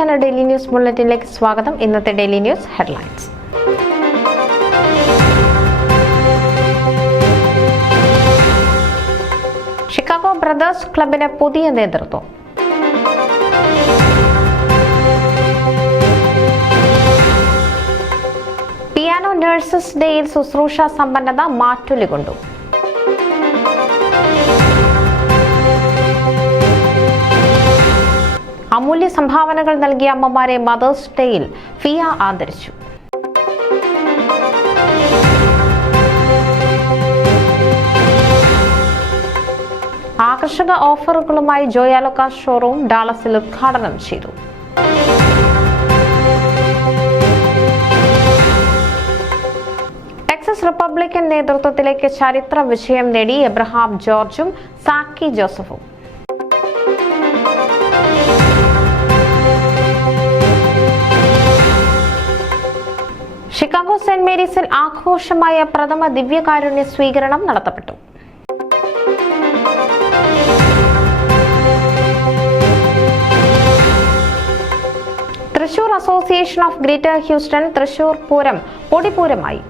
Channel daily news ബുള്ളറ്റിനിലേക്ക് സ്വാഗതം. ഇന്നത്തെ daily news headlines. Chicago brothers ക്ലബിന് പുതിയ നേതൃത്വം. പിയാനോ നഴ്സസ് ഡേയിൽ ശുശ്രൂഷ സമ്പന്നത മാറ്റൊലികൊണ്ടു. അമൂല്യ സംഭാവനകൾ നൽകിയ അമ്മമാരെ മദേഴ്സ് ഡേയിൽ ഫിയ ആദരിച്ചു. ആകർഷക ഓഫറുകളുമായി ജോയ ലൂക്കാസ് ഷോറൂം ഡാളസിൽ ഉദ്ഘാടനം ചെയ്തു. ടെക്സസ് റിപ്പബ്ലിക്കൻ നേതൃത്വത്തിലേക്ക് ചരിത്ര വിജയം നേടി എബ്രഹാം ജോർജും സാക്കി ജോസഫും. ഷിക്കാഗോ സെന്റ് മേരീസിൽ ആഘോഷമായ പ്രഥമ ദിവ്യകാരുണ്യ സ്വീകരണം നടത്തപ്പെട്ടു. Thrissur association of greater Houston Thrissur Pooram പൊടിപൂരമായി.